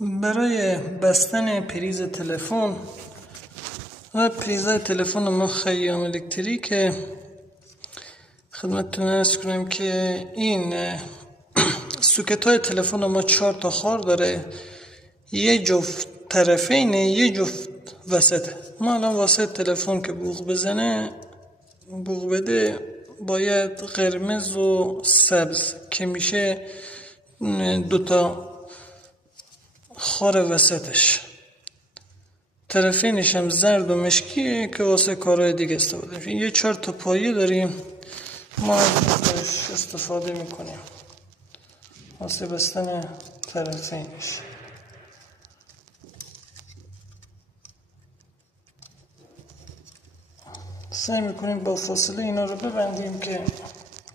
برای بستن پریز تلفن و پریزهای تلفن ما خیام الکتریک خدمتتون عرض کنم که این سوکت های تلفن ما 4 تا خار داره، یه جفت طرفینه، یه جفت وسطه. ما الان واسه تلفن که بوق بده باید قرمز و سبز که میشه 2 تا خار وسطش، طرفینش هم زرد و مشکیه که واسه کارهای دیگه استفاده میشه. یه 4 تا پایه داریم ما ازش استفاده میکنیم واسه بستن طرفینش. سعی میکنیم با فاصله اینا رو ببندیم که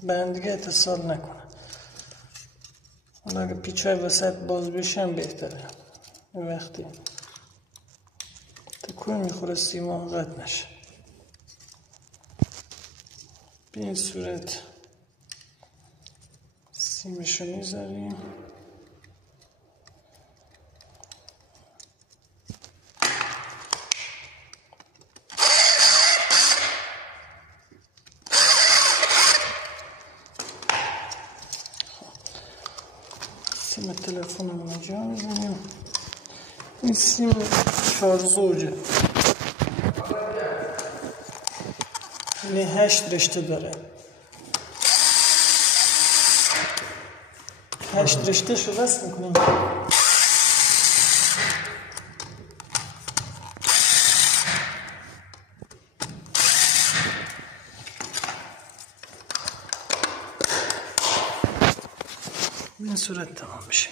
به هم دیگه اتصال نکنه. حالا اگه پیچای وسط باز بشن بهتره، وقتی تکون میخوره سیمان قطع نشه. به این صورت سیمشو میذاریم. سیم تلفن رو اینجا میزنیم. این سیم 4 زوجه، یعنی 8 رشته داره. 8 رشته شو وصل میکنیم. به این صورت تمام میشه.